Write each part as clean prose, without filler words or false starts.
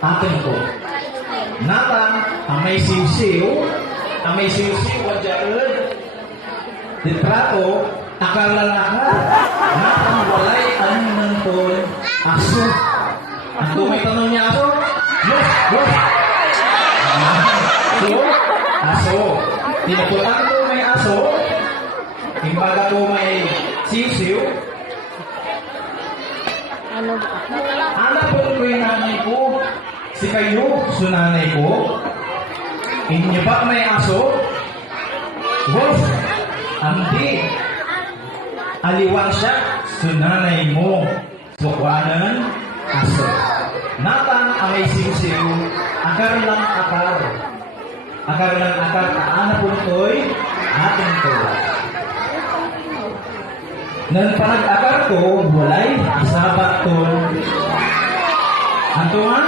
atin ko. Natang, amay siw-siw, wadyaan, litrato, akalalaka, natang walay ang nantol, aso. Ang tumay tanong niya aso? Yes, yes. Aso. Tinututan ko may aso, imbaga ko may siw-siw, anak po ko yung nanay ko, si kayo, sunanay ko, inyo ba may aso? Wolf, hindi. Aliwan siya, sunanay mo, sukwanan, aso. Natang amay siw-siw, akar lang akar. Akar lang akar, anak po ko'y atin ko. Nang panag-akar ko, walay, isabat ko. Anto nga?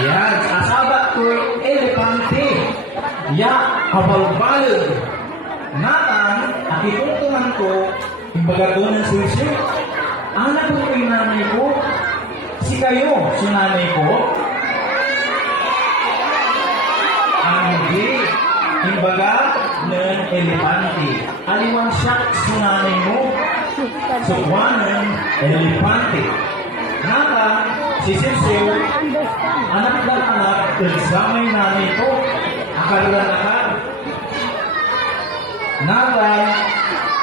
Ayan, asabat ko, elepante. Ya, kabalbalag. Natang, akituntungan ko, yung bagato ng siw-siw. Anak ko yung nanay ko. Si kayo, si nanay ko. Hindi. Imbaga ng elepante. Aliwan siya sa nanay mo. Sukwanan, elepante. Nata, si Siw-siw, anak ng anak, nagsamay nanay ko. Akal na akal. Nata,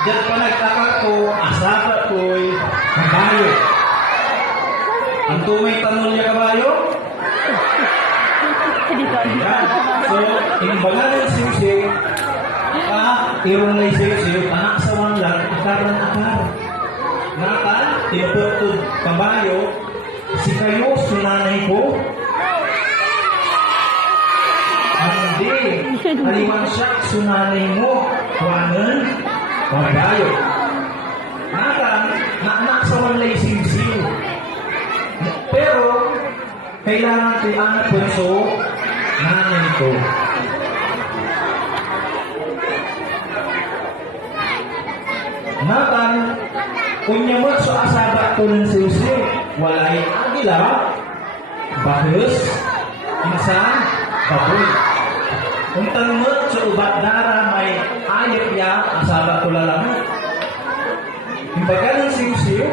dyan pa nagtakal ko, asapat ko'y kabayo. Ang tumay tanong niya kabayo? Ayan. So, imbaga ng siw-siw, irong na siw-siw, anak sa lang, akar ng akar. Nakal, tinuputod kabayo, si kayo, sunanay ko. Hindi, aliwan siya, sunanay mo, kuwanan, kabayo. Nakal, na anak sa walay siw-siw. Pero, kailangan ko anak punso, nanay ko. Natang, kunya mo so asabat ko ng siw-siw, walay agila, bahus, insan, baboy. Untang mo so ubat dara may ayat ya, asabat ko lalamot. Imbaga ng siw-siw,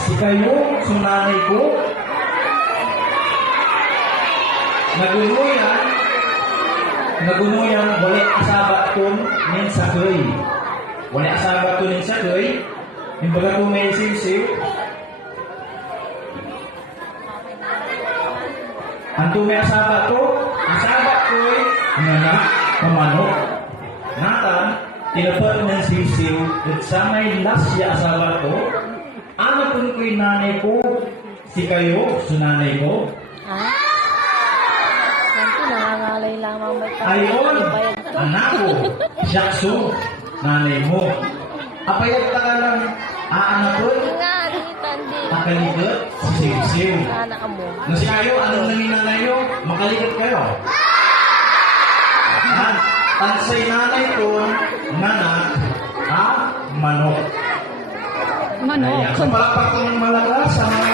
si kayo, sunanay ko, nagunuyan, wala asabat ko nin sakoy. Wala asabat ko nin sakoy, imbaga ko may siw-siw. Anto may asabat ko'y nanak, pamanok. Natang, tinapag ng siw-siw, at sa may lasya asabat ko, anak ko'y nanay ko, si kayo, sunanay ko. Nangangalay lamang may Ayon, anak ko, siyakso, nanay mo. Apayag ka lang, anak ko, makaligot, si siw-siw. Nasi kayo, anong naninanay nyo? Makaligot kayo. Tansay nanay ko, nanak, manok. Manok. Ayan, so palakpak ko ng malakas, ang mga